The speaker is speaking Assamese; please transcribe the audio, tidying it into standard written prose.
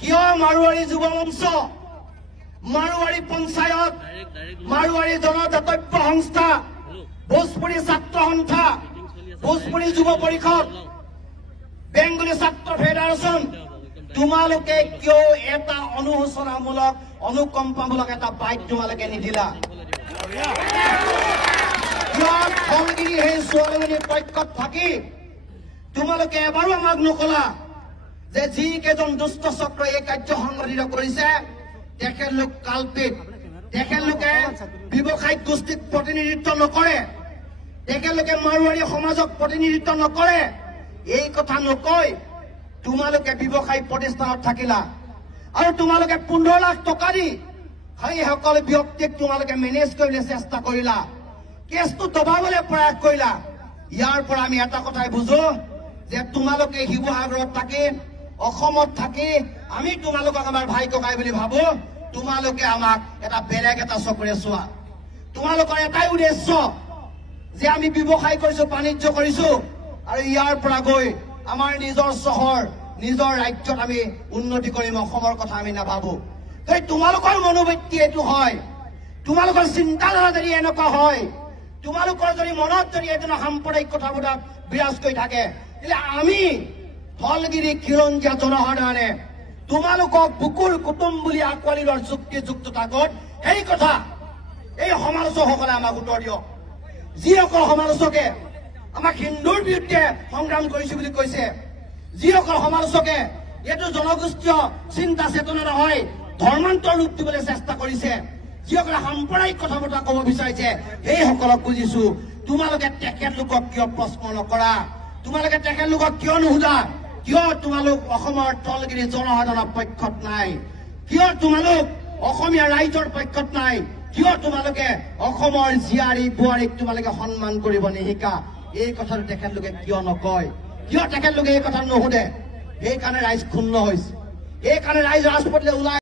কিয় মাৰোৱাৰী যুৱ মঞ্চ, মাৰোৱাৰী পঞ্চায়ত, মাৰোৱাৰী জনদাতব্য সংস্থা, ভোজপুৰী ছাত্ৰ সন্থা, ভোজপুৰী যুৱ পৰিষদ, বেংগলী ছাত্ৰ ফেডাৰেশ্যন, তোমালোকে কিয় এটা অনুশোচনামূলক অনুকম্পামূলক এটা বাইক তোমালোকে নিদিলা? কিয় ধলগিৰি সেই ছোৱালীজনীৰ পক্ষত থাকি তোমালোকে এবাৰো আমাক নকলা যে যিকেইজন দুষ্ট চক্ৰই এই কাৰ্য সংগঠিত কৰিছে তেখেতলোক কালপিত, তেখেতলোকে ব্যৱসায়িক গোষ্ঠীক প্ৰতিনিধিত্ব নকৰে, তেখেতলোকে মাৰোৱাৰী সমাজক প্ৰতিনিধিত্ব নকৰে। এই কথা নকৈ তোমালোকে ব্যৱসায়িক প্ৰতিষ্ঠানত থাকিলা আৰু তোমালোকে 15 লাখ টকা দি সেইসকল ব্যক্তিক তোমালোকে মেনেজ কৰিবলৈ চেষ্টা কৰিলা, কেছটো দবাবলৈ প্ৰয়াস কৰিলা। ইয়াৰ পৰা আমি এটা কথাই বুজো যে তোমালোকে শিৱসাগৰত থাকি, অসমত থাকি আমি তোমালোকক আমাৰ ভাই ককাই বুলি ভাবো, তোমালোকে আমাক এটা বেলেগ এটা চকুৰে চোৱা। তোমালোকৰ এটাই উদ্দেশ্য যে আমি ব্যৱসায় কৰিছো, বাণিজ্য কৰিছো আৰু ইয়াৰ পৰা গৈ আমাৰ নিজৰ চহৰ, নিজৰ ৰাজ্যত আমি উন্নতি কৰিম, অসমৰ কথা আমি নাভাবো। তোমালোকৰ মনোবৃত্তি এইটো হয়, তোমালোকৰ চিন্তাধাৰা যদি এনেকুৱা হয়, তোমালোকৰ যদি মনত যদি এজনৰ সাম্প্ৰদায়িক কথাবোৰ বিৰাজ কৰি থাকে, তেতিয়াহ'লে আমি ধলগিৰি খিলঞ্জীয়া জনসাধাৰণে তোমালোকক বুকুৰ কুটুম বুলি আঁকোৱালি লোৱাৰ যুক্তিযুক্ততা ক'ত, সেই কথা এই সমালোচকসকলে আমাক উত্তৰ দিয়ক। যিসকল সমালোচকে আমাক হিন্দুৰ বিৰুদ্ধে সংগ্ৰাম কৰিছো বুলি কৈছে, যিসকল সমালোচকে এইটো জনগোষ্ঠীয় চিন্তা চেতনা নহয় ধৰ্মান্তৰ ৰূপ দিবলৈ চেষ্টা কৰিছে, যিসকলে সাম্প্ৰদায়িক কথা বতৰা ক'ব বিচাৰিছে, সেইসকলক বুজিছো। তোমালোকে তেখেতলোকক কিয় প্ৰশ্ন নকৰা? তোমালোকে তেখেতলোকক কিয় নুসুধা? কিয় তোমালোক অসমৰ ধলগিৰি জনসাধাৰণৰ পক্ষত নাই? কিয় তোমালোক অসমীয়া ৰাইজৰ পক্ষত নাই? কিয় তোমালোকে অসমৰ জীয়াৰী বোৱাৰীক তোমালোকে সন্মান কৰিব নিশিকা? এই কথাটো তেখেতলোকে কিয় নকয়? কিয় তেখেতলোকে এই কথা নুসুধে? সেইকাৰণে ৰাইজ ক্ষুণ্ণ হৈছে, সেইকাৰণে ৰাইজ ৰাজপথলৈ ওলাই